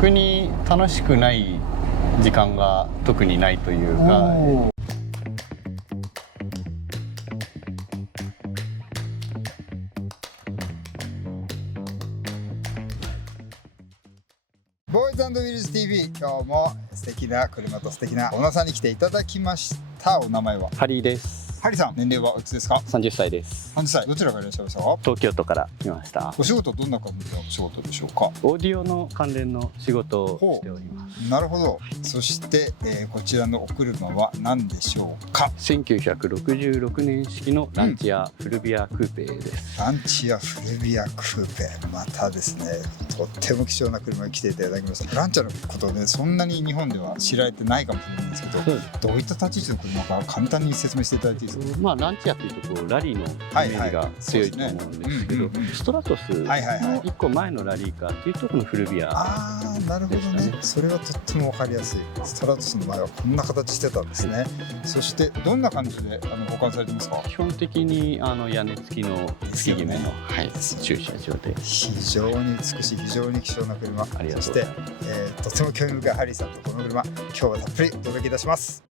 逆に楽しくない時間が特にないというか。ボーイズ&ウィルズ TV、 今日も素敵な車と素敵なオーナーさんに来ていただきました。お名前は？ハリーです。ハリーさん、年齢はいくつですか30歳です。30歳。どちらからいらっしゃいましたか？東京都から来ました。お仕事どんな感じのお仕事でしょうか？オーディオの関連の仕事をしております。なるほど。そして、こちらのお車は何でしょうか？1966年式のランチアフルビアクーペです。ランチアフルビアクーペ、またですね、とっても貴重な車に来ていただきました。ランチアのことでそんなに日本では知られてないかもしれないんですけど、どういった立ち位置の車か簡単に説明していただいていいですか？ランチアっていうとラリーのイメージが強いと思うんですけど、ストラトスの1個前のラリーカーっていうとこのフルビア。ああ、なるほどね。それはとっても分かりやすい。ストラトスの前はこんな形してたんですね。そしてどんな感じで保管されてますか？基本的に屋根付きの月決めの、駐車場で。非常に美しい、非常に希少な車。ありがとう。そして、とても興味深いハリーさんとこの車、今日はたっぷりお届けいたします。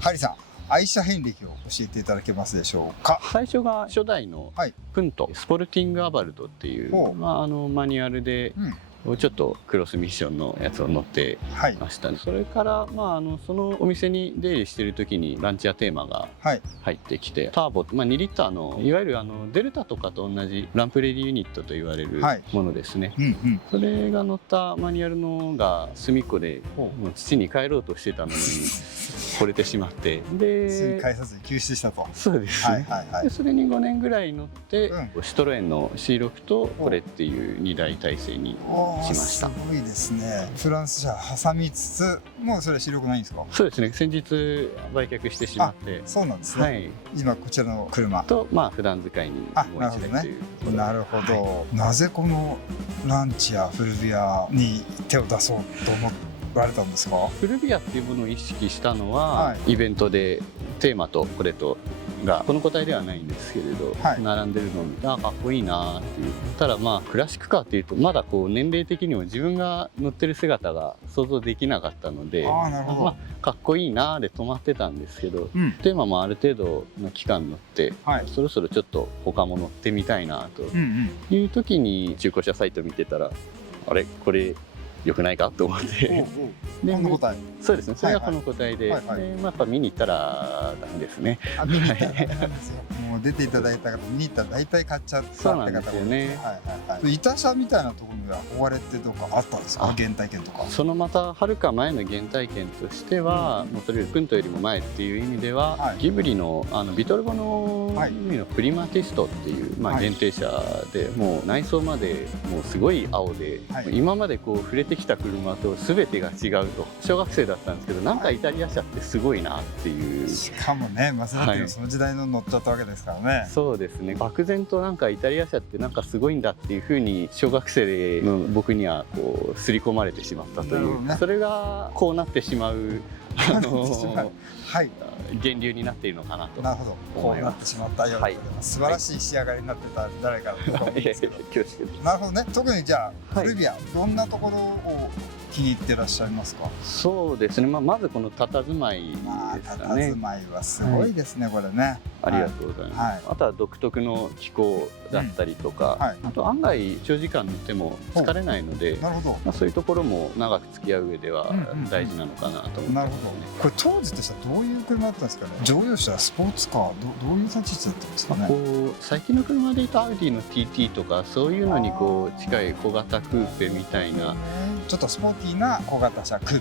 ハリーさん、愛車遍歴を教えていただけますでしょうか？最初が初代のプント、スポルティングアバルドっていう、マニュアルで、ちょっとクロスミッションのやつを乗ってましたね。それからそのお店に出入りしている時にランチアテーマが入ってきて、ターボ、2リッターのいわゆるデルタとかと同じランプレディユニットと言われるものですね。それが乗ったマニュアルのが隅っこでもう父に帰ろうとしてたのに惚れてしまって、で返さずに救出したと。そうですね。でそれに5年ぐらい乗って、シトロエンの C6 とこれっていう2台体制にしました。すごいですね。フランス車挟みつつ、もうそれは白くないんですか？そうですね。先日売却してしまって。そうなんですね。今こちらの車と普段使いにもう一台という。なるほど。なぜこのランチやフルビアに手を出そうと思われたんですか？フルビアっていうものを意識したのは、イベントでテーマとこれとがこの個体ではないんですけれど、並んでるのを見てかっこいいなっていう。ただクラシックカーっていうとまだ年齢的にも自分が乗ってる姿が想像できなかったので、かっこいいなで止まってたんですけど、テーマもある程度の期間乗って、そろそろちょっと他も乗ってみたいなという時に中古車サイト見てたら、あれこれ良くないかと思ってで、この個体。そうですね。それがこの個体で、やっぱ見に行ったらダメですね。見に行ったらダメなんですよ。もう出ていただいた方、見に行ったら大体買っちゃったって方が多いですよね。板車みたいなところには憧れってどうかあったんですか？原体験とか。そのまたはるか前の原体験としては、もうそれよりプントよりも前っていう意味では、ギブリのビトルボの意味のプリマティストっていう限定車で、もう内装までもうすごい青で、今まで触れてきた車と全てが違うと。小学生だったんですけど、なんかイタリア車ってすごいなっていう。しかもね、マセラティのその時代の乗っちゃったわけですからね。そうですね。漠然となんかイタリア車ってなんかすごいんだっていうふうに小学生の僕には刷り込まれてしまったという、それがこうなってしまう源流になっているのかなと。なるほど。こうなってしまったようで、素晴らしい仕上がりになってたんじゃないかなと思うんですけど。なるほどね。特にじゃあフルビア、どんなところを気に入ってらっしゃいますか？そうですね。まずこの佇まいですかね。佇まいはすごいですね、これね。ありがとうございます。あとは独特の気候だったりとか、あと案外長時間乗っても疲れないので、そういうところも長く付き合う上では大事なのかなと思ってますね。なるほど。これ当時としてはどういう車だったんですかね？乗用車、スポーツカー、どういう立ち位置だったんですかね？最近の車でいうとアウディの TT とかそういうのに近い小型クーペみたいな。ちょっとスポーティーな小型車クー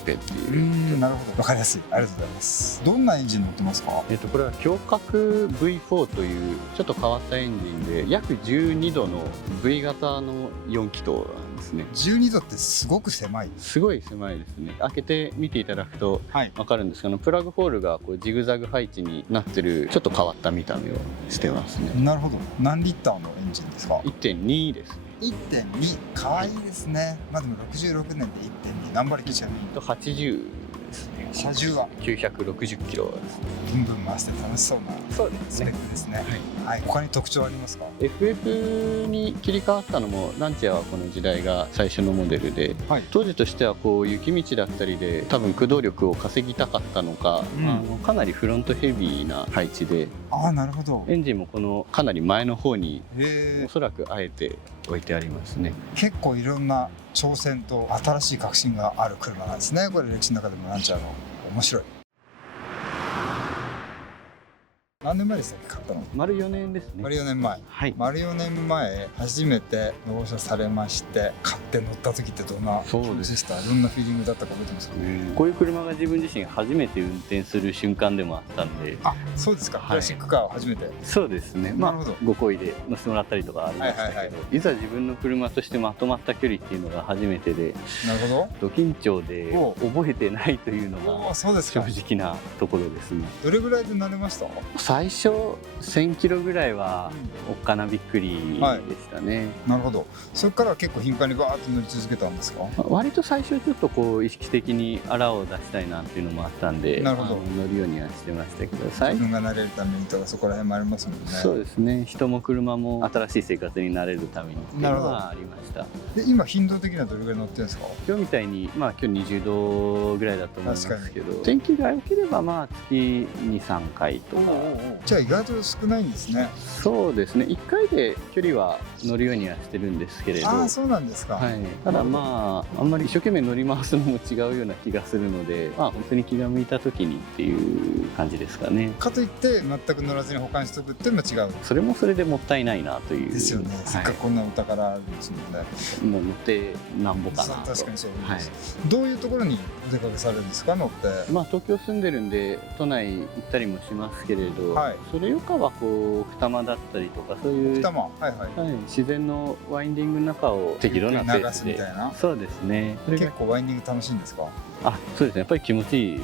ペっていう。なるほど、わかりやすい。ありがとうございます。どんなエンジン乗ってますか？これは強角 V4 というちょっと変わったエンジンで、約12度の V 型の4気筒なんですね。12度ってすごく狭い。すごい狭いですね。開けて見ていただくとわかるんですけど、プラグホールがジグザグ配置になってるちょっと変わった見た目をしてますね。なるほど。何リッターのエンジンですか？1.2 ですね。1.2、可愛いですね。でも66年で1.2、何馬力ちなみに80ですね。車重は960キロです。ブンブン回して楽しそうなそうですね。スペックですね。はい。他に特徴ありますか？ FF に切り替わったのもランチャーはこの時代が最初のモデルで、はい、当時としてはこう雪道だったりで多分駆動力を稼ぎたかったのか、かなりフロントヘビーな配置で、なるほど。エンジンもこのかなり前の方におそらくあえて置いてありますね。結構いろんな挑戦と新しい革新がある車なんですね。これ歴史の中でもランチャーの面白い。何年前でしたっけ買ったの？丸4年ですね。丸4年前。はい。丸4年前初めて納車されまして買って乗った時ってどんな気持ちでした？どんなフィーリングだったか覚えてますか？こういう車が自分自身初めて運転する瞬間でもあったんで。そうですか。クラシックカーを初めて。そうですね。まあご好で乗せてもらったりとかありましたけど、いざ自分の車としてまとまった距離っていうのが初めてで、なるほど。ド緊張で覚えてないというのが正直なところですね。どれぐらいで慣れました？最初1000キロぐらいはおっかなびっくりでしたね。なるほど。それからは結構頻繁にバーッと乗り続けたんですか？割と最初ちょっとこう意識的にあらを出したいなっていうのもあったんで、乗るようにはしてましたけど、自分が慣れるためにとかそこら辺もありますもんね。そうですね。人も車も新しい生活に慣れるためにっていうのはありました。で今頻度的にはどれぐらい乗ってるんですか？今日みたいに今日20度ぐらいだと思いますけど、天気が良ければ月2、3回とか。じゃあ意外と少ないんですね。そうですね。1回で距離は乗るようにはしてるんですけれど。そうなんですか。はい。ただあんまり一生懸命乗り回すのも違うような気がするので、本当に気が向いた時にっていう感じですかね。かといって全く乗らずに保管しておくっていうのも違う。それもそれでもったいないなという。ですよね。せっかくこんなお宝あるんですもんね。もう乗ってなんぼかなと。確かにそうです。どういうところにお出かけされるんですか、乗って？東京住んでるんで都内行ったりもしますけれど、それよかはこう奥多摩だったりとかそういう自然のワインディングの中を適度なペースで。そうですね。結構ワインディング楽しいんですか？そうですね。やっぱり気持ちいいで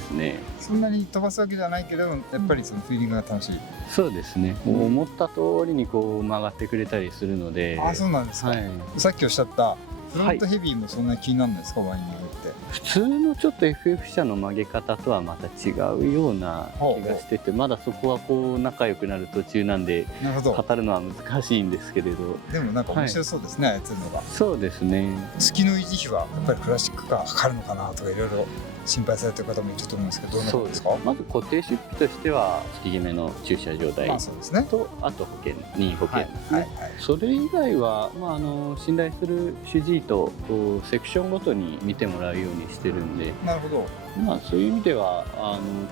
すね。そんなに飛ばすわけじゃないけど、やっぱりそのフィーリングが楽しい。そうですね。思った通りにこう曲がってくれたりするので。そうなんですか。さっきおっしゃったフロントヘビーもそんな気になるんですか、ワインディングって？普通のちょっと FF 車の曲げ方とはまた違うような気がしてて、まだそこはこう仲良くなる途中なんで語るのは難しいんですけれど。でもなんか面白そうですね、操るのが。そうですね。月の維持費はやっぱりクラシックカーかかるのかなとかいろいろ心配されてる方もいると思うんですけど、どうなんですか？まず固定出費としては月決めの駐車場代と、あと保険、任意保険ですね。それ以外は信頼する主治医とこうセクションごとに見てもらうようにしてるんで。なるほど。そういう意味では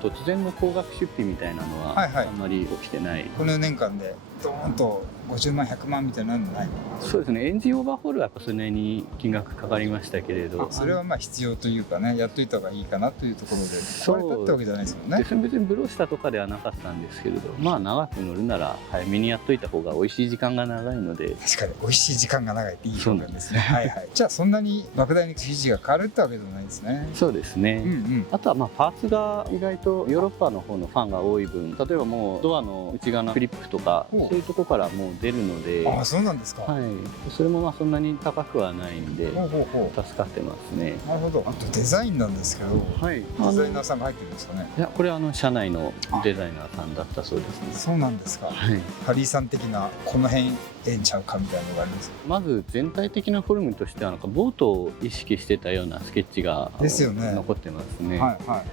突然の高額出費みたいなのはあんまり起きてない。この4年間でドーンと50万100万みたいなのない？そうですね。エンジンオーバーホールはやっぱそれなりに金額かかりましたけれど、それは必要というかね、やっといた方がいいかなというところで壊れたってわけじゃないですもんね。別にブローしたとかではなかったんですけれど、長く乗るなら早めにやっといた方が美味しい時間が長いので。確かに美味しい時間が長いっていい表現ですね。じゃあそんなに莫大に支持が変わるってわけでもないですね。そうですね。あとはパーツが意外とヨーロッパの方のファンが多い分、例えばもうドアの内側のクリップとかそういうところからもう出るので。そうなんですか。それもそんなに高くはないんで助かってますね。なるほど。あとデザインなんですけど、デザイナーさんが入ってるんですかね？いや、これは社内のデザイナーさんだったそうですね。そうなんですか。ハリーさん的なこの辺ええんちゃうかみたいなのがあります。まず全体的なフォルムとしてはボートを意識してたようなスケッチが残ってますね。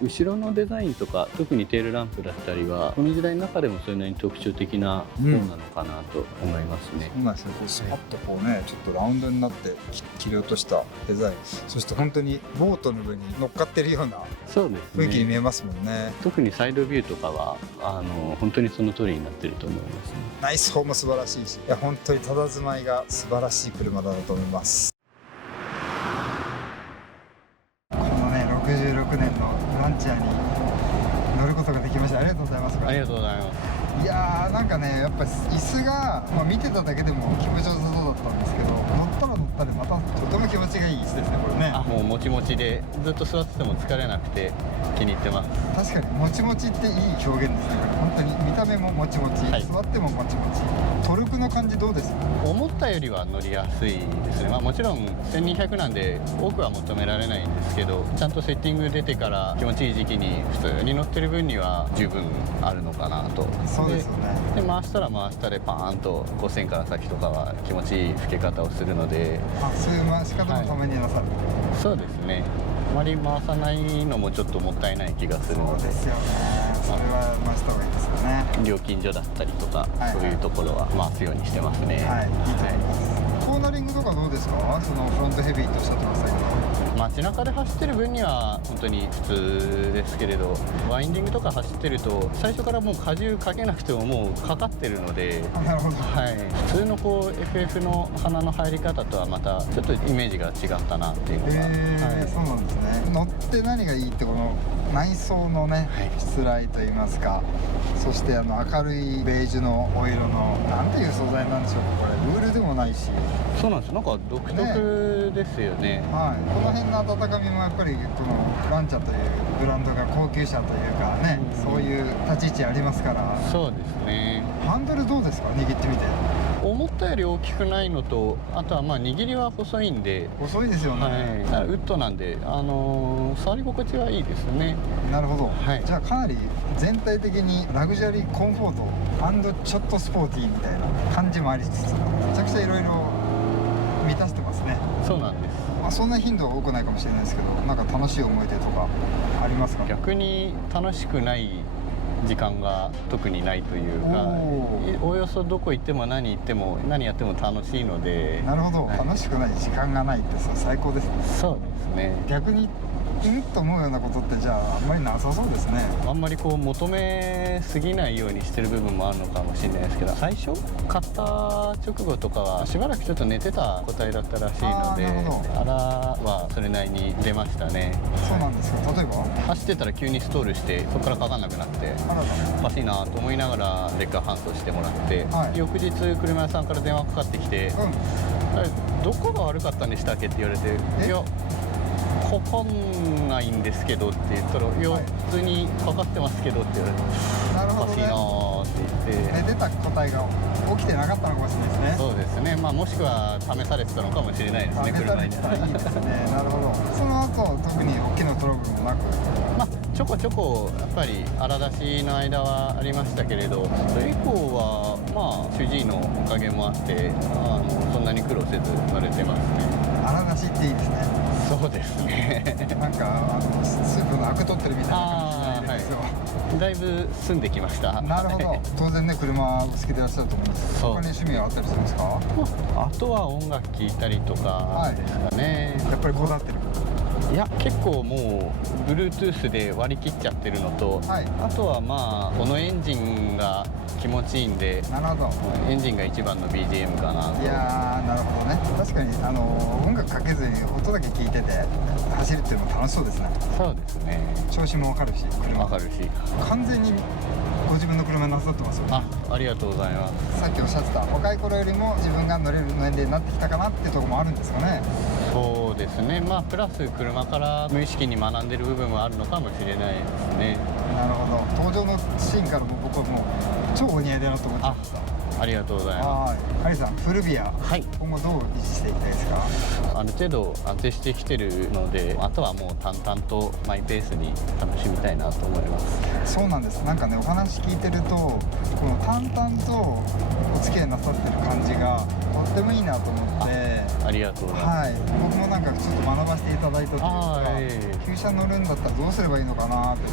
後ろのデザインとか特にテールランプだったりはこの時代の中でもそれなりに特徴的な方なのかなと思いますね。そうなんですよ。スパッとこうね、ちょっとラウンドになって切り落としたデザイン、そして本当にボートの上に乗っかってるような雰囲気に見えますもんね。特にサイドビューとかは本当にその通りになってると思いますね。内装も素晴らしいし、いや本当に佇まいが素晴らしい車だなと思います。このね66年のランチャーに乗ることができました。ありがとうございます。ありがとうございます。いやー、なんかね、やっぱ椅子が、見てただけでも気持ちよさそうだったんですけど、乗ったら乗ったでまたとても気持ちがいい椅子ですね、これね。もうもちもちでずっと座ってても疲れなくて気に入ってます。確かにもちもちっていい表現ですね。本当に見た目ももちもち、座ってももちもち。トルクの感じどうですか？思ったよりは乗りやすいですね。もちろん1200なんで多くは求められないんですけど、ちゃんとセッティング出てから気持ちいい時期に普通に乗ってる分には十分あるのかなと。そうですよね。で回したら回したでパーンと5000から先とかは気持ちいい吹け方をするので。そういう回し方のためになさる、そうですね。あまり回さないのもちょっともったいない気がするので。そうですよね。それは回した方がいいですよね。料金所だったりとか、そういうところは回すようにしてますね。いいと思います。コーナリングとかどうですか？そのフロントヘビーとおっしゃってましたけど。街中で走ってる分には本当に普通ですけれど、ワインディングとか走ってると最初からもう荷重かけなくてももうかかってるので、なるほど。普通のこう FF の鼻の入り方とはまたちょっとイメージが違ったなっていうのが、そうなんですね。乗って何がいいって、この内装のね、しつらいといいますか、そして明るいベージュのお色のなんていう素材なんでしょうか。これルールでもないし。そうなんです。なんか独特ですよね。この辺の温かみもやっぱりこのランチャというブランドが高級車というかね、そういう立ち位置ありますから。そうですね。ハンドルどうですか？握ってみて。思ったより大きくないのと、あとはまあ握りは細いんで。細いですよね。ウッドなんで、触り心地はいいですね。なるほど。じゃあかなり全体的にラグジュアリーコンフォート&ちょっとスポーティーみたいな感じもありつつ、めちゃくちゃいろいろ満たしてますね。そうなんです。そんな頻度は多くないかもしれないですけど、なんか楽しい思い出とかありますか？逆に楽しくない時間が特にないというか、おおよそどこ行っても何行っても何やっても楽しいので。なるほど、楽しくない時間がないって最高ですね。そうですね。逆にと思うようなことってじゃああんまりなさそうですね。あんまりこう求めすぎないようにしてる部分もあるのかもしれないですけど、最初買った直後とかはしばらくちょっと寝てた個体だったらしいので、あらはそれなりに出ましたね。そうなんですか。例えば走ってたら急にストールしてそこからかかんなくなって、おかしいなと思いながらレッカー搬送してもらって、翌日車屋さんから電話かかってきて、どこが悪かったんでしたっけって言われて、いやかかんないんですけどって言ったら、いや普通にかかってますけどって言われて、おかしいなって言って、出た個体が起きてなかったのかもしれないですね。そうですね。もしくは試されてたのかもしれないですね、車に。いいですね。なるほど。その後特に大きなトラブルもなく、ちょこちょこやっぱり荒出しの間はありましたけれど、それ以降は主治医のおかげもあってそんなに苦労せず乗れてますね。荒出しっていいですね。そうですね。なんかスープのアク取ってるみたいな感じなんですよ。だいぶ済んできました。なるほど。当然ね、車お好きでいらっしゃると思うんですけど、他に趣味はあったりするんですか？あとは音楽聴いたりとかですかね。やっぱりこだわってる？いや結構もう Bluetooth で割り切っちゃってるのと、あとはこのエンジンが気持ちいいんで、なるほど、エンジンが一番の BGM かなと。いやー、なるほどね。確かに音楽かけずに音だけ聴いてて走るっていうのも楽しそうですね。そうですね。調子も分かるし、車分かるし、完全にご自分の車になさってますよね。ありがとうございます。さっきおっしゃってた若い頃よりも自分が乗れる年齢になってきたかなっていうところもあるんですかね。そうですね。プラス車から無意識に学んでる部分はあるのかもしれないですね。なるほど。登場のシーンからも僕はもう超お似合いだなと思ってました。ありがとうございます。ハリさん、フルビア、今後どう維持していきたいですか？ある程度安定してきてるので、あとはもう淡々とマイペースに楽しみたいなと思います。そうなんです。なんかね、お話聞いてるとこの淡々とお付き合いなさってる感じがとってもいいなと思って。ありがとうございます。僕もなんかちょっと学ばせていただいたというか、旧車乗るんだったらどうすればいいのかなってね、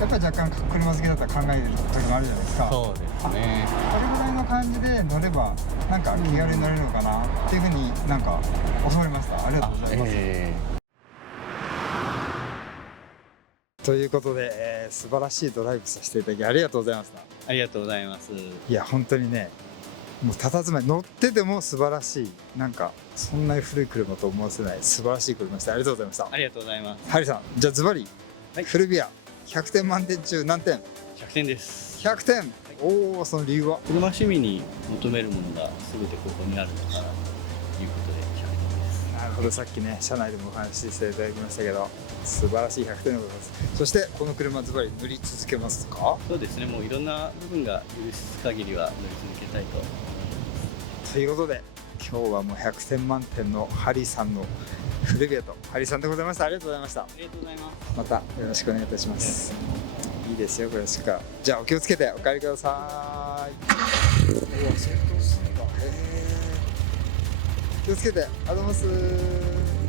やっぱり若干車好きだったら考える時もあるじゃないですか。そうですね。これぐらいの感じで乗ればなんか気軽に乗れるのかなっていうふうになんか教わりました。ありがとうございます。ということで、素晴らしいドライブさせていただきありがとうございました。ありがとうございます。いや本当にね、もう佇まい乗ってても素晴らしい、なんかそんなに古い車と思わせない素晴らしい車でした。ありがとうございました。ありがとうございます。ハリさん、じゃあズバリ、フルビア100点満点中何点？ 100 点です。100点。おお、その理由は？車趣味に求めるものが全てここにあるのかなということで100点です。なるほほどさっきね車内でもお話ししていただきましたけど、素晴らしい100点でございます。そしてこの車ズバリ塗り続けますか？そうですね、もういろんな部分が許す限りは塗り続けたいと。ということで今日はもう100点満点のハリーさんのフルビアとハリーさんでございました。ありがとうございました。ありがとうございます。またよろしくお願いいたします。いいですよこれしか。じゃあお気をつけてお帰りください。おお、先頭進んだ。気をつけて。ありがとうございます。